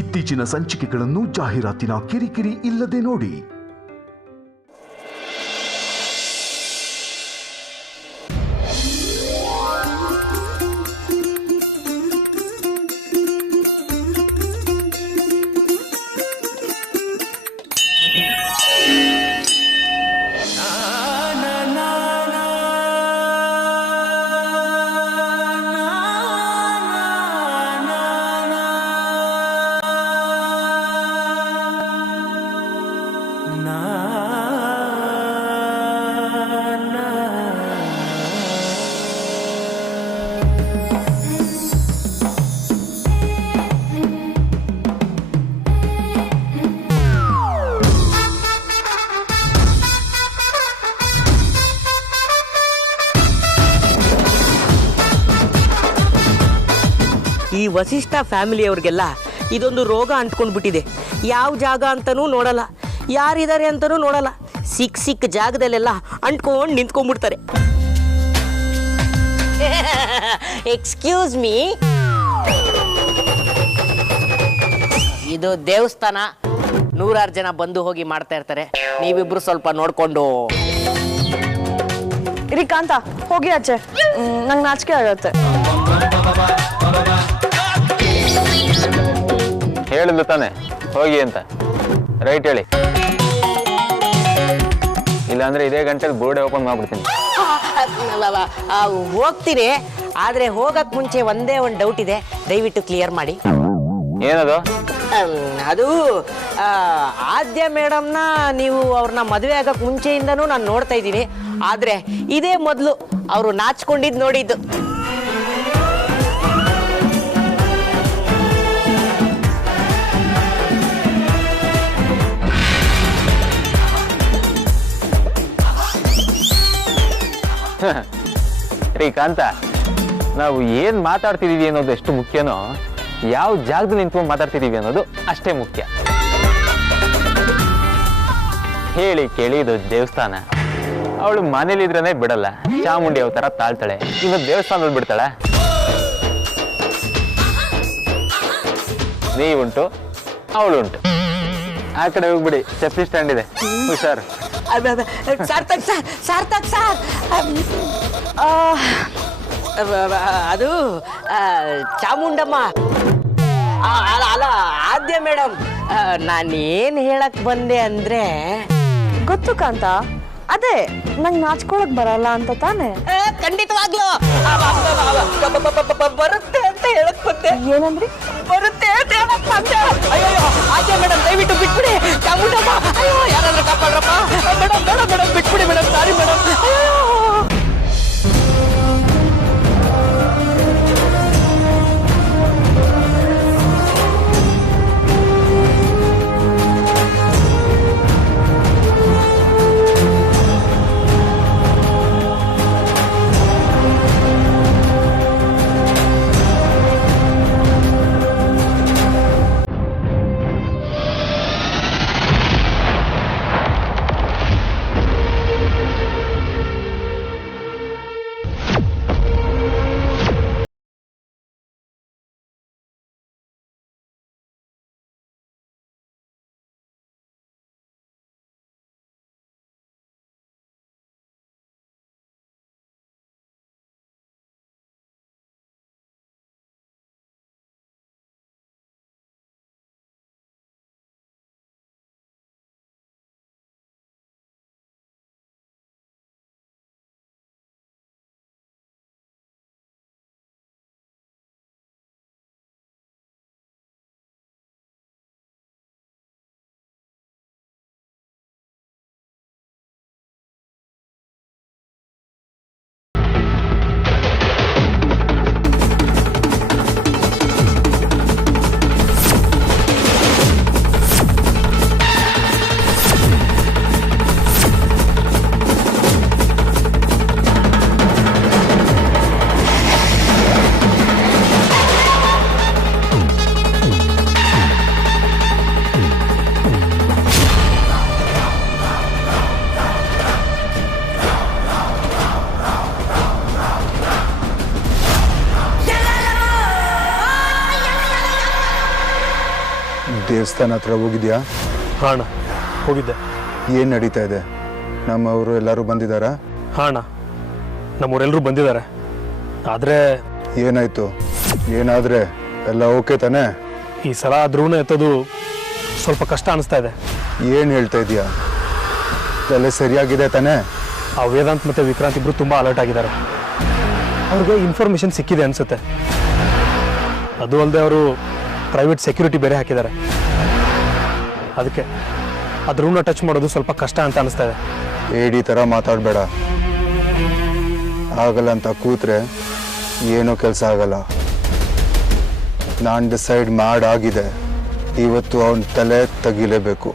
ಇತ್ತೀಚಿನ ಸಂಚಿಕೆಗಳನ್ನು ಜಾಹೀರಾತಿನ ಕಿರಿಕಿರಿ ಇಲ್ಲದೆ ನೋಡಿ. ಈ ವಸಿಷ್ಠ ಫ್ಯಾಮಿಲಿಯವ್ರಿಗೆಲ್ಲ ಇದೊಂದು ರೋಗ ಅಂಟ್ಕೊಂಡ್ಬಿಟ್ಟಿದೆ. ಯಾವ ಜಾಗ ಅಂತನೂ ನೋಡಲ್ಲ, ಯಾರಿದ್ದಾರೆ ಅಂತನೂ ನೋಡಲ್ಲ, ಸಿಕ್ಕ ಜಾಗದಲ್ಲೆಲ್ಲ ಅಂಟ್ಕೊಂಡು ನಿಂತ್ಕೊಂಡ್ಬಿಡ್ತಾರೆ. ಎಕ್ಸ್ಕ್ಯೂಸ್ ಮೀ, ಇದು ದೇವಸ್ಥಾನ, 100 ಜನ ಬಂದು ಹೋಗಿ ಮಾಡ್ತಾ ಇರ್ತಾರೆ. ನೀವಿಬ್ರು ಸ್ವಲ್ಪ ನೋಡ್ಕೊಂಡು ಇರಿ ಕಾಂತ, ಹೋಗಿ ಆಚೆ, ನಂಗೆ ನಾಚಿಕೆ ಆಗತ್ತೆ. ಹೇಳಿದ್ಲು ತಾನೆ ಹೋಗಿ ಅಂತ, ರೈಟ್ ಹೇಳಿ, ಇಲ್ಲಾಂದ್ರೆ ಇದೇ ಗಂಟೆಲಿ ಬೋರ್ಡೆ ಓಪನ್ ಮಾಡ್ಬಿಡ್ತೀನಿ. ಹೋಗ್ತೀನಿ, ಆದ್ರೆ ಹೋಗಕ್ ಮುಂಚೆ ಒಂದೇ ಒಂದು ಡೌಟ್ ಇದೆ, ದಯವಿಟ್ಟು ಕ್ಲಿಯರ್ ಮಾಡಿ. ಏನದು? ಅದು ಆದ್ಯ ಮೇಡಮ್ನ ನೀವು ಅವ್ರನ್ನ ಮದುವೆ ಆಗಕ್ ಮುಂಚೆಯಿಂದನೂ ನಾನು ನೋಡ್ತಾ ಇದ್ದೀನಿ, ಆದ್ರೆ ಇದೇ ಮೊದಲು ಅವರು ನಾಚ್ಕೊಂಡಿದ್ದು ನೋಡಿದ್ದು. ರೀ ಕಾಂತ, ನಾವು ಏನ್ ಮಾತಾಡ್ತಿದೀವಿ ಅನ್ನೋದು ಎಷ್ಟು ಮುಖ್ಯನೋ, ಯಾವ ಜಾಗದಲ್ಲಿ ನಿಂತ್ಕೊಂಡು ಮಾತಾಡ್ತಿದೀವಿ ಅನ್ನೋದು ಅಷ್ಟೇ ಮುಖ್ಯ. ಹೇಳಿ ಕೇಳಿ ಇದು ದೇವಸ್ಥಾನ, ಅವಳು ಮನೇಲಿದ್ರೇನೆ ಬಿಡಲ್ಲ, ಚಾಮುಂಡಿ ಅವತಾರ ತಾಳ್ತಾಳೆ, ಇನ್ನು ದೇವಸ್ಥಾನದಲ್ಲಿ ಬಿಡ್ತಾಳ? ನೀವುಂಟು ಅವಳುಂಟು, ಆ ಕಡೆ ಹೋಗ್ಬಿಡಿ, ಚಪ್ಪಲಿ ಸ್ಟ್ಯಾಂಡ್ ಇದೆ, ಹುಷಾರು. ಸಾರ್ಥಕ್ ಸರ್, ಅದು ಚಾಮುಂಡಮ್ಮ ಅಲ್ಲ ಆದ್ಯ ಮೇಡಮ್. ನಾನೇನ್ ಹೇಳಕ್ ಬಂದೆ ಅಂದ್ರೆ, ಗೊತ್ತು ಕಾಂತ, ಅದೇ ನಂಗೆ ನಾಚ್ಕೊಳಕ್ ಬರಲ್ಲ ಅಂತ ತಾನೆ. ಖಂಡಿತವಾಗ್ಲೂ ಬರುತ್ತೆ ಅಂತ ಹೇಳಕ್ ಬಂದೆ. ಏನಂದ್ರಿ? ಬರುತ್ತೆ ಅಂತ ಹೇಳಕ್ ಬಂದೆ. ಅಯ್ಯೋ ಆದ್ಯ ಮೇಡಮ್, ದಯವಿಟ್ಟು ಬಿಟ್ಬಿಡಿ. ಚಾಮುಂಡಮ್ಮ, ಅಯ್ಯೋ ಯಾರಾದ್ರೂ ಕಾಪಾಡ್ರಪ್ಪ. ಮೇಡಮ್ ಬಿಟ್ಬಿಡಿ ಮೇಡಮ್, ಸಾರಿ ಮೇಡಮ್. ಅಯ್ಯೋ ದೇವಸ್ಥಾನ ಹತ್ರ ಹೋಗಿದ್ಯಾ? ಹಾಂ ಅಣ್ಣ ಹೋಗಿದ್ದೆ. ಏನು ನಡೀತಾ ಇದೆ? ನಮ್ಮವರು ಎಲ್ಲರೂ ಬಂದಿದ್ದಾರಾ? ಹಾಂ ಅಣ್ಣ ನಮ್ಮವರೆಲ್ಲರೂ ಬಂದಿದ್ದಾರೆ. ಆದರೆ ಏನಾಯ್ತು? ಏನಾದರೆ ಎಲ್ಲ ಓಕೆ ತಾನೇ? ಈ ಸಲ ಧ್ರುವನ ಎತ್ತೋದು ಸ್ವಲ್ಪ ಕಷ್ಟ ಅನಿಸ್ತಾ ಇದೆ. ಏನು ಹೇಳ್ತಾ ಇದೀಯಾ? ಎಲ್ಲ ಸರಿಯಾಗಿದೆ ತಾನೇ? ಆ ವೇದಾಂತ್ ಮತ್ತು ವಿಕ್ರಾಂತ್ ಇಬ್ಬರು ತುಂಬ ಅಲರ್ಟ್ ಆಗಿದ್ದಾರೆ. ಅವ್ರಿಗೆ ಇನ್ಫಾರ್ಮೇಷನ್ ಸಿಕ್ಕಿದೆ ಅನಿಸುತ್ತೆ. ಅದು ಅಲ್ಲದೆ ಅವರು ಪ್ರೈವೇಟ್ ಸೆಕ್ಯೂರಿಟಿ ಬೇರೆ ಹಾಕಿದ್ದಾರೆ. ಅದಕ್ಕೆ ಆ ಧ್ರುವನ ಟಚ್ ಮಾಡೋದು ಸ್ವಲ್ಪ ಕಷ್ಟ ಅಂತ ಅನಿಸ್ತಾ ಇದೆ. ಏಡಿ ಥರ ಮಾತಾಡಬೇಡ. ಆಗಲ್ಲ ಅಂತ ಕೂತ್ರೆ ಏನೂ ಕೆಲಸ ಆಗಲ್ಲ. ನಾನು ಡಿಸೈಡ್ ಮಾಡಾಗಿದೆ, ಇವತ್ತು ಅವನ ತಲೆ ತೆಗಿಲೇಬೇಕು.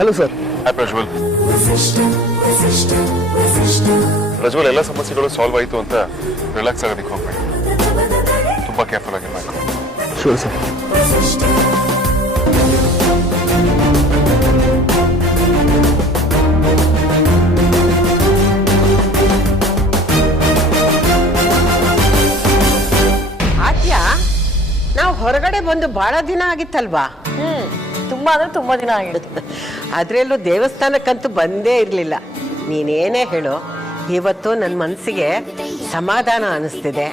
Hello sir. Hi Prajwal. Prajwal, ಎಲ್ಲ ಸಮಸ್ಯೆಗಳು ಸಾಲ್ವ್ ಆಯಿತು ಅಂತ ರಿಲ್ಯಾಕ್ಸ್ ಆಗೋದಕ್ಕೆ ಹೋಗ್ಬೇಡಿ. ತುಂಬ ಕೇರ್ಫುಲ್ ಆಗಿರ್ಬೇಕು. Sure sir. ಆದ್ಯಾ, ನಾವು ಹೊರಗಡೆ ಬಂದು ಬಹಳ ದಿನ ಆಗಿತ್ತಲ್ವಾ? ತುಂಬಾ ಅಂದ್ರೆ ತುಂಬಾ ದಿನ ಆಗಿತ್ತು. ಅದ್ರಲ್ಲೂ ದೇವಸ್ಥಾನಕ್ಕಂತೂ ಬಂದೇ ಇರಲಿಲ್ಲ. ನೀನೇನೇ ಹೇಳು, ಇವತ್ತು ನನ್ನ ಮನಸ್ಸಿಗೆ ಸಮಾಧಾನ ಅನಿಸ್ತಿದೆ.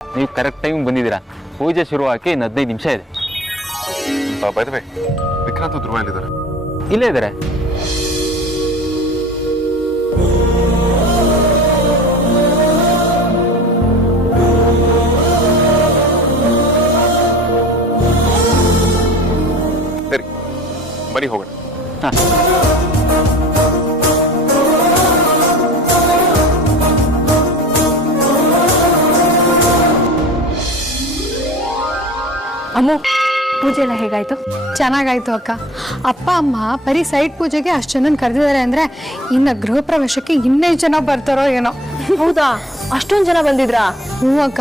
ನೀವು ಕರೆಕ್ಟ್ ಟೈಮ್ ಬಂದಿದ್ದೀರಾ. ಪೂಜೆ ಶುರು ಹಾಕಿ ಇನ್ನು 15 ನಿಮಿಷ ಇದೆ. ಬೈ ದ ವೇ, ವಿಕ್ರಾಂತ್ ಧ್ರುವ ಎಲ್ಲಿದ್ದಾರೆ? ಇಲ್ಲೇ ಇದ್ದಾರೆ. ಸರಿ, ಬನ್ನಿ ಹೋಗೋಣ. ಹಾಂ. ಅಮ್ಮು, ಪೂಜೆ ಎಲ್ಲ ಹೇಗಾಯ್ತು? ಚೆನ್ನಾಗಾಯ್ತು ಅಕ್ಕ. ಅಪ್ಪ ಅಮ್ಮ ಬರೀ ಸೈಟ್ ಪೂಜೆಗೆ ಅಷ್ಟು ಜನನ ಕರೆದಿದ್ದಾರೆ ಅಂದರೆ ಇನ್ನು ಗೃಹ ಪ್ರವೇಶಕ್ಕೆ ಇನ್ನೆಷ್ಟು ಜನ ಬರ್ತಾರೋ ಏನೋ. ಹೌದಾ, ಅಷ್ಟೊಂದು ಜನ ಬಂದಿದ್ರಾ? ಹ್ಞೂ ಅಕ್ಕ,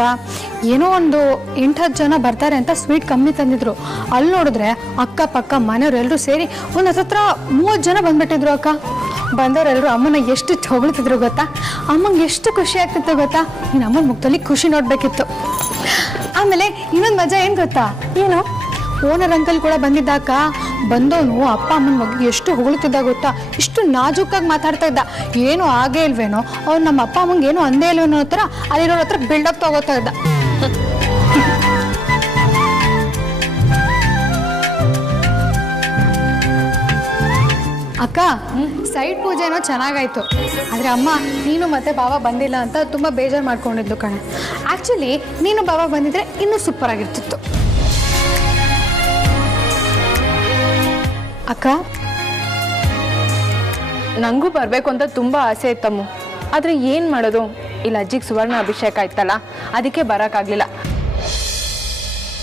ಏನೋ ಒಂದು 8-10 ಜನ ಬರ್ತಾರೆ ಅಂತ ಸ್ವೀಟ್ ಕಮ್ಮಿ ತಂದಿದ್ರು. ಅಲ್ಲಿ ನೋಡಿದ್ರೆ ಅಕ್ಕಪಕ್ಕ ಮನೆಯವರೆಲ್ಲರೂ ಸೇರಿ ಒಂದು ಹತ್ರ 30 ಜನ ಬಂದ್ಬಿಟ್ಟಿದ್ರು ಅಕ್ಕ. ಬಂದವರೆಲ್ಲರೂ ಅಮ್ಮನ ಎಷ್ಟು ಹೊಗಳ್ತಿದ್ರು ಗೊತ್ತಾ? ಅಮ್ಮಂಗೆ ಎಷ್ಟು ಖುಷಿ ಆಗ್ತಿತ್ತು ಗೊತ್ತಾ? ನೀನು ಅಮ್ಮನ ಮುಖದಲ್ಲಿ ಖುಷಿ ನೋಡಬೇಕಿತ್ತು. ಆಮೇಲೆ ಇನ್ನೊಂದು ಮಜಾ ಏನು ಗೊತ್ತಾ? ಏನು? ಓನರ್ ಅಂಕಲ್ ಕೂಡ ಬಂದಿದ್ದಾಕ. ಬಂದವನು ಅಪ್ಪ ಅಮ್ಮನ ಬಗ್ಗೆ ಎಷ್ಟು ಹೊಗಳ್ತಿದ್ದ ಗೊತ್ತಾ? ಇಷ್ಟು ನಾಜೂಕಾಗಿ ಮಾತಾಡ್ತಾ ಇದ್ದ. ಏನೂ ಆಗೇ ಇಲ್ವೇನೋ, ಅವ್ನು ನಮ್ಮ ಅಪ್ಪ ಅಮ್ಮಂಗೆ ಏನೂ ಅಂದೇ ಇಲ್ವೇನೋ ಹತ್ರ ಅಲ್ಲಿರೋರ ಹತ್ರ ಬಿಲ್ಡಪ್ ತಗೋತಾ ಇದ್ದ. ಅಕ್ಕ, ಸೈಟ್ ಪೂಜೆನೋ ಚೆನ್ನಾಗಾಯ್ತು. ಆದರೆ ಅಮ್ಮ ನೀನು ಮತ್ತೆ ಬಾಬಾ ಬಂದಿಲ್ಲ ಅಂತ ತುಂಬ ಬೇಜಾರು ಮಾಡ್ಕೊಂಡಿದ್ಲು ಕಣೆ. ಆ್ಯಕ್ಚುಲಿ ನೀನು ಬಾಬಾ ಬಂದಿದ್ರೆ ಇನ್ನೂ ಸೂಪರ್ ಆಗಿರ್ತಿತ್ತು. ಅಕ್ಕ, ನಂಗೂ ಬರಬೇಕು ಅಂತ ತುಂಬ ಆಸೆ ಇತ್ತಮ್ಮು. ಆದರೆ ಏನು ಮಾಡೋದು, ಇಲ್ಲಿ ಅಜ್ಜಿಗೆ ಸುವರ್ಣ ಅಭಿಷೇಕ ಆಯ್ತಲ್ಲ, ಅದಕ್ಕೆ ಬರೋಕ್ಕಾಗಲಿಲ್ಲ.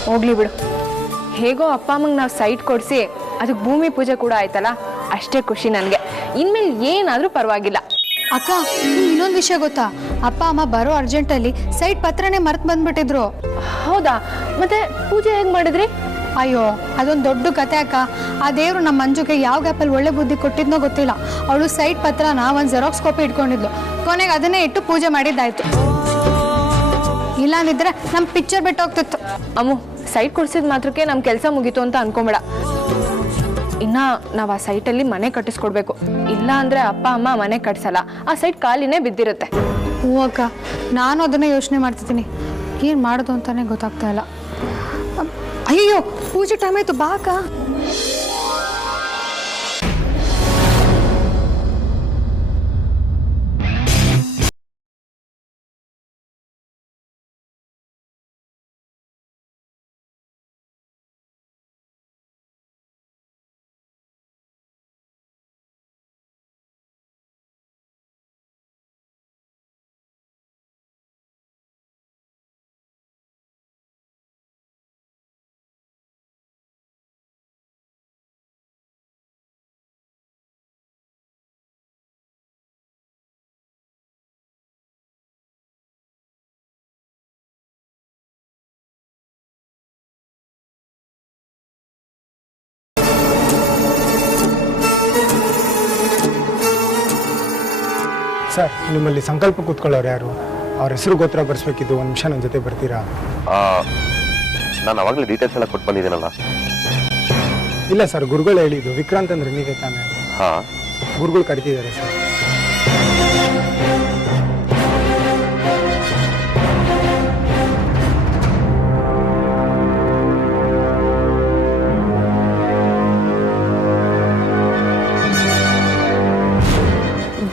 ಹೋಗ್ಲಿ ಬಿಡು, ಹೇಗೋ ಅಪ್ಪ ಅಮ್ಮಂಗೆ ನಾವು ಸೈಟ್ ಕೊಡಿಸಿ ಅದಕ್ಕೆ ಭೂಮಿ ಪೂಜೆ ಕೂಡ ಆಯ್ತಲ್ಲ, ಅಷ್ಟೇ ಖುಷಿ ನನಗೆ. ಇನ್ಮೇಲೆ ಏನಾದರೂ ಪರವಾಗಿಲ್ಲ. ಅಕ್ಕ, ಇನ್ನೊಂದು ವಿಷಯ ಗೊತ್ತಾ? ಅಪ್ಪ ಅಮ್ಮ ಬರೋ ಅರ್ಜೆಂಟಲ್ಲಿ ಸೈಟ್ ಪತ್ರನೇ ಮರ್ತು ಬಂದ್ಬಿಟ್ಟಿದ್ರು. ಹೌದಾ? ಮತ್ತೆ ಪೂಜೆ ಹೇಗೆ ಮಾಡಿದ್ರಿ? ಅಯ್ಯೋ, ಅದೊಂದು ದೊಡ್ಡ ಕತೆ ಅಕ್ಕ. ಆ ದೇವರು ನಮ್ಮ ಮಂಜುಗೆ ಯಾವ ಗ್ಯಾಪಲ್ಲಿ ಒಳ್ಳೆ ಬುದ್ಧಿ ಕೊಟ್ಟಿದ್ನೋ ಗೊತ್ತಿಲ್ಲ. ಅವಳು ಸೈಟ್ ಪತ್ರನ ಒಂದು ಜೆರಾಕ್ಸ್ ಕಾಪಿ ಇಟ್ಕೊಂಡಿದ್ಲು. ಕೊನೆಗೆ ಅದನ್ನೇ ಇಟ್ಟು ಪೂಜೆ ಮಾಡಿದ್ದಾಯ್ತು. ಇಲ್ಲಾಂದಿದ್ರೆ ನಮ್ಮ ಪಿಕ್ಚರ್ ಬಿಟ್ಟು ಹೋಗ್ತಿತ್ತು. ಅಮ್ಮು, ಸೈಟ್ ಕೊಡ್ಸಿದ ಮಾತ್ರಕ್ಕೆ ನಮ್ಮ ಕೆಲಸ ಮುಗೀತು ಅಂತ ಅನ್ಕೊಂಬೇಡ. ಇನ್ನು ನಾವು ಆ ಸೈಟಲ್ಲಿ ಮನೆ ಕಟ್ಟಿಸ್ಕೊಡ್ಬೇಕು. ಇಲ್ಲ ಅಂದರೆ ಅಪ್ಪ ಅಮ್ಮ ಮನೆ ಕಟ್ಸಲ್ಲ, ಆ ಸೈಟ್ ಖಾಲಿನೇ ಬಿದ್ದಿರುತ್ತೆ. ಹ್ಞೂ ಅಕ್ಕ, ನಾನು ಅದನ್ನೇ ಯೋಚನೆ ಮಾಡ್ತಿದ್ದೀನಿ. ಏನು ಮಾಡೋದು ಅಂತಾನೆ ಗೊತ್ತಾಗ್ತಾ ಇಲ್ಲ. ಅಯ್ಯೋ, ಪೂಜೆ ಟೈಮ್ ಆಯಿತು, ಬಾ ಅಕ್ಕ. ಸರ್, ನಿಮ್ಮಲ್ಲಿ ಸಂಕಲ್ಪ ಕೂತ್ಕೊಳ್ಳೋರು ಯಾರು? ಅವ್ರ ಹೆಸರು ಗೋತ್ರ ಬರ್ಸ್ಬೇಕಿದ್ದು. ಒಂದು ನಿಮಿಷ ನನ್ನ ಜೊತೆ ಬರ್ತೀರಾ? ನಾನು ಅವಾಗಲೇ ಡೀಟೇಲ್ಸ್ ಎಲ್ಲ ಕೊಟ್ಟು ಬಂದಿದ್ದೀನಲ್ಲ. ಇಲ್ಲ ಸರ್, ಗುರುಗಳು ಹೇಳಿದ್ದು. ವಿಕ್ರಾಂತ್ ಅಂದ್ರೆ ನೀವೇ ತಾನೆ? ಹಾಂ, ಗುರುಗಳು ಕರಿತಿದ್ದಾರೆ ಸರ್.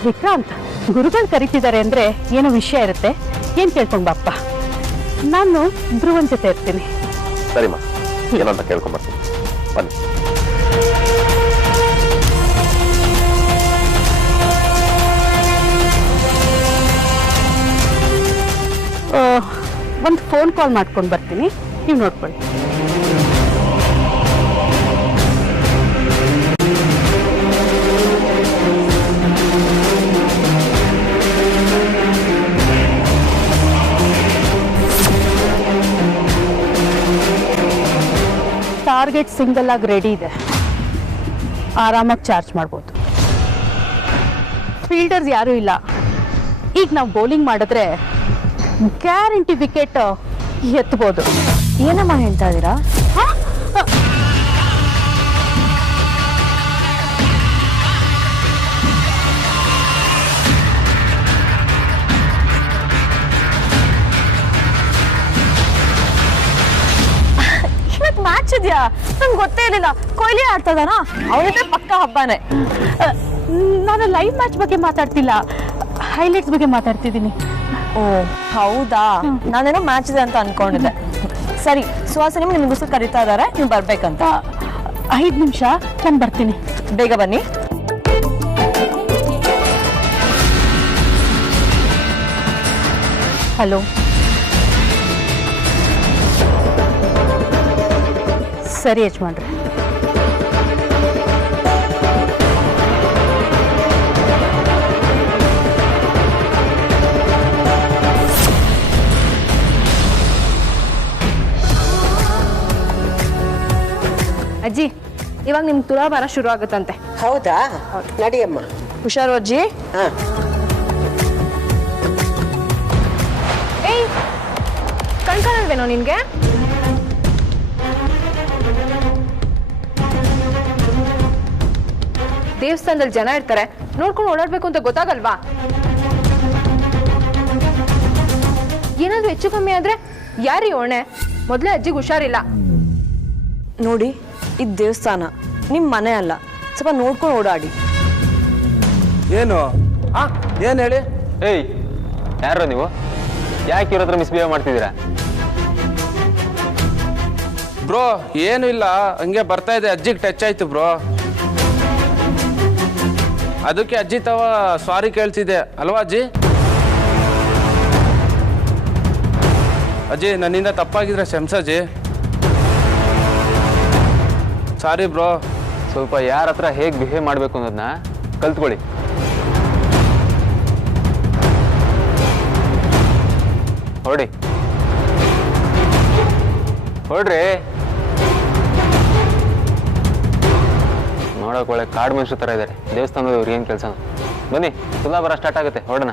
ವಿಕ್ರಾಂತ್, ಗುರುಗಳು ಕರಿತಿದ್ದಾರೆ ಅಂದ್ರೆ ಏನೋ ವಿಷಯ ಇರುತ್ತೆ. ಏನ್ ಕೇಳ್ಕೊಂಡ್ ಬಾಪ್ಪ, ನಾನು ಧ್ರುವನ್ ಜೊತೆ ಇರ್ತೀನಿ. ಸರಿಮಾ, ಏನಂತ ಕೇಳ್ಕೊಂಬರ್ತೀನಿ, ಬನ್ನಿ. ಒಂದು ಫೋನ್ ಕಾಲ್ ಮಾಡ್ಕೊಂಡು ಬರ್ತೀನಿ, ನೀವು ನೋಡ್ಕೊಳ್ಳಿ. ಟಾರ್ಗೆಟ್ ಸಿಂಗಲ್ ಆಗಿ ರೆಡಿ ಇದೆ, ಆರಾಮಾಗಿ ಚಾರ್ಜ್ ಮಾಡ್ಬೋದು. ಫೀಲ್ಡರ್ಸ್ ಯಾರೂ ಇಲ್ಲ. ಈಗ ನಾವು ಬೌಲಿಂಗ್ ಮಾಡಿದ್ರೆ ಗ್ಯಾರಂಟಿ ವಿಕೆಟ್ ಎತ್ತಬಹುದು. ಏನಮ್ಮ ಹೇಳ್ತಾ ಇದ್ದೀರಾ? ಮ್ಯಾಚ್ ಇದೆಯಾ? ನಂಗೆ ಗೊತ್ತೇ ಇರಲಿಲ್ಲ. ಕೊಹ್ಲಿ ಆಡ್ತಾ ಇದ್ದಾನ? ಅವನಿದೆ ಪಕ್ಕ ಹಬ್ಬನೇ. ನಾನು ಲೈವ್ ಮ್ಯಾಚ್ ಬಗ್ಗೆ ಮಾತಾಡ್ತಿಲ್ಲ, ಹೈಲೈಟ್ಸ್ ಬಗ್ಗೆ ಮಾತಾಡ್ತಿದ್ದೀನಿ. ಓ ಹೌದಾ, ನಾನೇನೋ ಮ್ಯಾಚ್ ಇದೆ ಅಂತ ಅನ್ಕೊಂಡಿದ್ದೆ. ಸರಿ ಸುಹಾಸಿನಿ, ನಿಮ್ಗೋಸ್ಕರ ಕರೀತಾ ಇದ್ದಾರೆ, ನೀವು ಬರ್ಬೇಕಂತ. 5 ನಿಮಿಷ, ನಾನು ಬರ್ತೀನಿ, ಬೇಗ ಬನ್ನಿ. ಹಲೋ, ಸರಿ ಯಜಮಾನ್ರೆ. ಅಜ್ಜಿ, ಇವಾಗ ನಿಮ್ ತುಲಾಭಾರ ಶುರು ಆಗುತ್ತಂತೆ. ಹೌದಾ? ನಡಿಯಮ್ಮ. ಹುಷಾರು ಅಜ್ಜಿ. ಹಾ, ಏಯ್, ಕಣ್ಕಾಣಲ್ವೇನೋ ನಿನ್ಗೆ? ದೇವಸ್ಥಾನದಲ್ಲಿ ಜನ ಇರ್ತಾರೆ, ನೋಡ್ಕೊಂಡು ಓಡಾಡ್ಬೇಕು ಅಂತ ಗೊತ್ತಾಗಲ್ವಾ? ಏನಾದ್ರೂ ಹೆಚ್ಚು ಕಮ್ಮಿ ಆದ್ರೆ ಯಾರೀ ಹೊಣೆ? ಮೊದಲೇ ಅಜ್ಜಿಗೆ ಹುಷಾರಿಲ್ಲ. ನೋಡಿ, ಇದು ದೇವಸ್ಥಾನ, ನಿಮ್ಮ ಮನೆ ಅಲ್ಲ. ಸ್ವಲ್ಪ ನೋಡ್ಕೊಂಡು ಓಡಾಡಿ. ಏನು ಏನು ಹೇಳಿ? ಏಯ್, ಯಾರು ನೀವು? ಯಾಕೆ ಇವ್ರ ಹತ್ರ ಮಿಸ್ಬಿಹೇವ್ ಮಾಡ್ತಿದ್ದೀರಾ? ಬ್ರೋ ಏನು ಇಲ್ಲ, ಹಂಗೆ ಬರ್ತಾ ಇದೆ, ಅಜ್ಜಿಗೆ ಟಚ್ ಆಯ್ತು ಬ್ರೋ. ಅದಕ್ಕೆ ಅಜ್ಜಿ ತವ ಸಾರಿ ಕೇಳ್ತಿದ್ದೆ ಅಲ್ವಾ ಅಜ್ಜಿ? ಅಜ್ಜಿ, ನನ್ನಿಂದ ತಪ್ಪಾಗಿದ್ರೆ ಕ್ಷಮಿಸಜ್ಜಿ. ಸಾರಿ ಬ್ರೋ. ಸ್ವಲ್ಪ ಯಾರ ಹತ್ರ ಹೇಗೆ ಬಿಹೇವ್ ಮಾಡಬೇಕು ಅನ್ನೋದನ್ನ ಕಲ್ತ್ಕೊಳ್ಳಿ. ಹೊರಡಿ, ಹೊರಡ್ರಿ. ನೋಡೋಕೆ ಒಳ್ಳೆ ಕಾಡು ಮನುಷ್ಯ ಥರ ಇದ್ದಾರೆ. ದೇವಸ್ಥಾನದವ್ರು ಏನು ಕೆಲಸ? ಬನ್ನಿ, ತುಲಾಭಾರ ಸ್ಟಾರ್ಟ್ ಆಗುತ್ತೆ, ಹೊರಡೋಣ.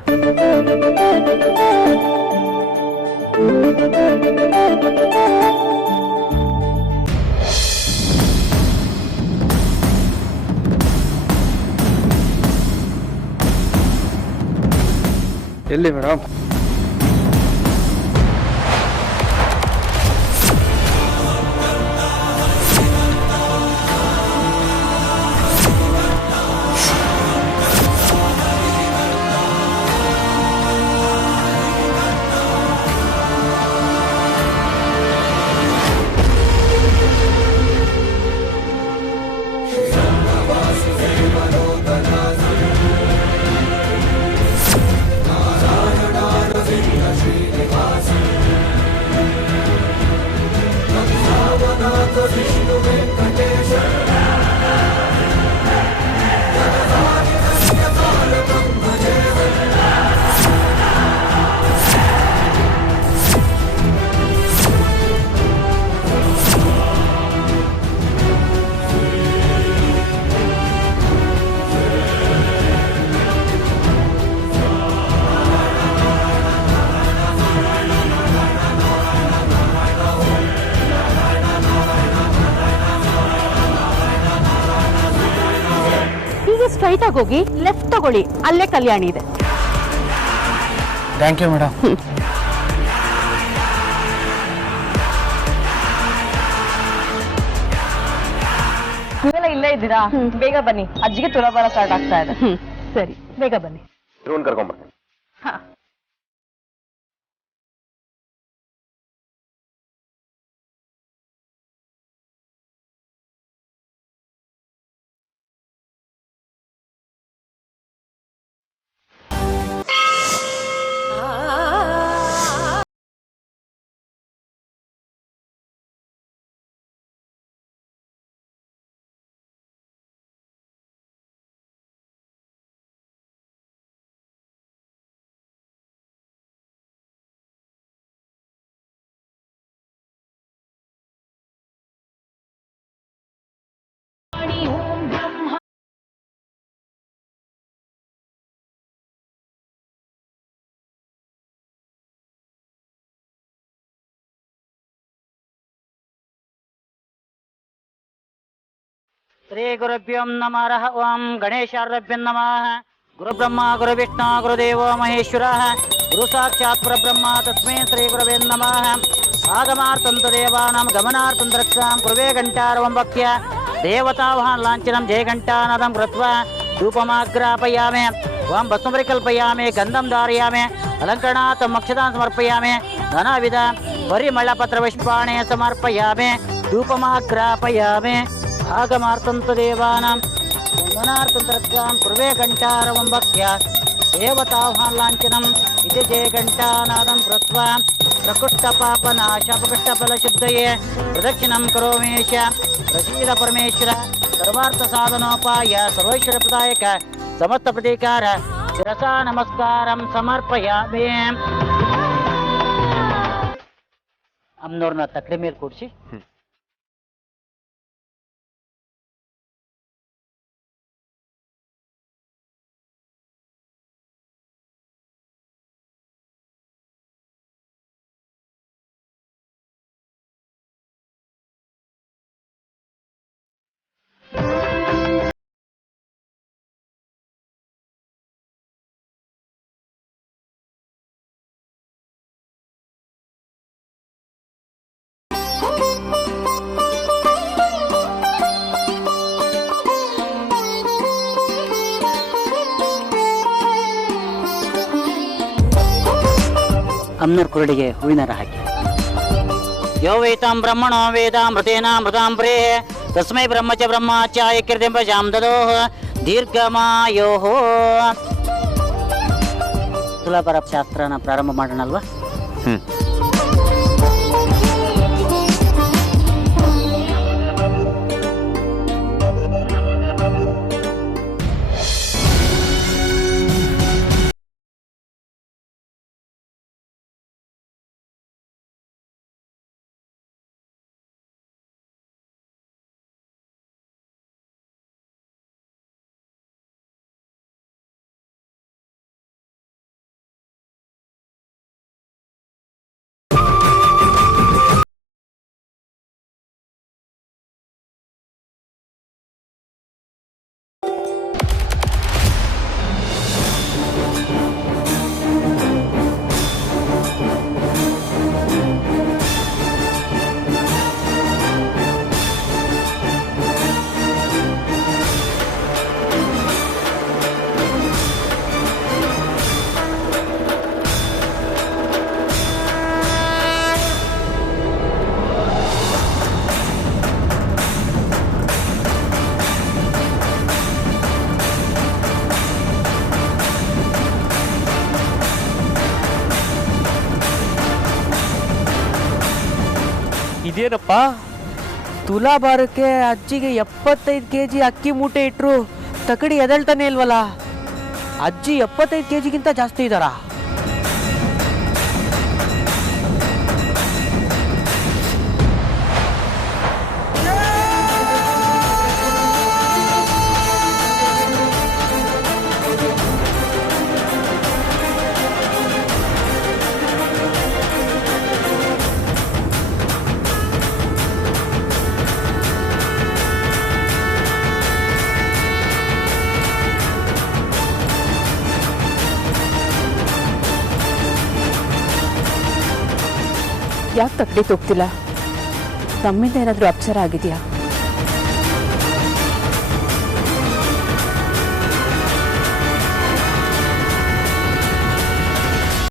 ಎಲ್ಲಿ ಮೇಡಮ್? ಸ್ಟ್ರೈಟ್ ಆಗಿ ಹೋಗಿ ಲೆಫ್ಟ್ ತಗೊಳ್ಳಿ, ಅಲ್ಲೇ ಕಲ್ಯಾಣಿ ಇದೆ. Thank you madam. ನೀವೆಲ್ಲ ಇಲ್ಲೇ ಇದ್ದೀರಾ? ಬೇಗ ಬನ್ನಿ, ಅಜ್ಜಿಗೆ ತುಲಾಭಾರ ಸ್ಟಾರ್ಟ್ ಆಗ್ತಾ ಇದೆ. ಸರಿ, ಬೇಗ ಬನ್ನಿ. ಕರ್ಕೊಂಬರ್ತೀನಿ. ಹಾ. ಶ್ರೀ ಗುರುಭ್ಯೋ ನಮಃ. ಓಂ ಗಣೇಶಾರ್ಭ್ಯ ನಮಃ. ಗುರುಬ್ರಹ್ಮ ಗುರುವಿಷ್ಣು ಗುರುದೇವೋ ಮಹೇಶ್ವರ ಗುರು ಸಾಕ್ಷಾತ್ ಪರಬ್ರಹ್ಮ ತಸ್ಮೈ ಶ್ರೀ ಗುರವೇ ನಮಃ. ಆಗಮಾರ್ಥಂ ದೇವಾನಾಂ ಗಮನಾರ್ಥಂ ರಕ್ಷಾಂ ಕುರುವೇ ಘಂಟಾರವಂ ವಕ್ಯ ದೇವತಾವಾಹನ ಲಾಂಛನಂ ಜಯ ಘಂಟಾನಾದಂ ಕೃತ್ವಾ ಧೂಪಮಾಗ್ರಾಪಯಾಮಿ. ಓಂ ಭಸ್ಮಂ ಕಲ್ಪಯಾಮಿ, ಗಂಧಂ ಧಾರಯಾಮಿ, ಅಲಂಕರಣಾರ್ಥಂ ಅಕ್ಷತಾನ್ ಸಮರ್ಪಯಾಮಿ, ನಾನಾವಿಧ ಪರಿಮಳಪತ್ರಪುಷ್ಪಾಣಿ ಸಮರ್ಪಯಾಮಿ, ಧೂಪಮಾಗ್ರಾಪಯಾಮಿ. ಆಗಮಾರ್ಥಂ ದೇವಾನಾಂ ಗಮನಾರ್ಥಂ ರಕ್ಷಾಂ ಕುರುವೇ ಘಂಟಾರವಂ ವಕ್ಯ ದೇವತಾವಾಹನ ಲಾಂಛನಂ ಇತಿ ಜಯ ಘಂಟಾನಾದಂ ಕೃತ್ವಾ ಪ್ರಕೃಷ್ಟಪಾಪನಾಶ ಪ್ರಕೃಷ್ಟಫಲಶುದ್ಧಯೇ ಪ್ರದಕ್ಷಿಣಂ ಕರೋಮೇಶ. ಪ್ರಸೀದ ಪರಮೇಶ್ವರ ಸರ್ವಾರ್ಥ ಸಾಧನೋಪಾಯ ಸರ್ವೈಶ್ವರ ಪ್ರದಾಯಕ ಸಮಸ್ತ ಪ್ರತೀಕಾರ ಶಿರಸಾ ನಮಸ್ಕಾರಂ ಸಮರ್ಪಯಾಮಿ. ಅಮ್ಮನವ್ರನ್ನ ತಕ್ಕಡಿ ಮೇಲೆ ಕೂಡಿಸಿ ಅಮ್ಮನವ್ರ ಕುರುಡಿಗೆ ಹೂವಿನಾರ ಹಾಕಿ. ಯೋ ವೇತಾಂ ಬ್ರಹ್ಮಣೋ ವೇದಾಮೃತೇನ ಮೃತಾಂಬರೇ ತಸ್ಮೈ ಬ್ರಹ್ಮಚ ಬ್ರಹ್ಮಾಚಾರ್ಯ ಕೀರ್ತಿಂ ಪ್ರಜಾಂ ದದೋಃ ದೀರ್ಘಮಾಯೋಃ. ತುಲಾಭಾರ ಶಾಸ್ತ್ರನ ಪ್ರಾರಂಭ ಮಾಡೋಣಲ್ವಾ? ಇದೇನಪ್ಪ ತುಲಾಭಾರಕ್ಕೆ ಅಜ್ಜಿಗೆ 75 kg ಅಕ್ಕಿ ಮೂಟೆ ಇಟ್ಟರು ತಕಡಿ ಎದಳ್ತಾನೆ ಇಲ್ವಲ್ಲ. ಅಜ್ಜಿ 75 kgಗಿಂತ ಜಾಸ್ತಿ ಇದ್ದಾರಾ? ಯಾಕೆ ತಕ್ಕಡಿ ತೋಗ್ತಿಲ್ಲ? ನಮ್ಮಿಂದ ಏನಾದರೂ ಅಪ್ಸರ ಆಗಿದೆಯಾ?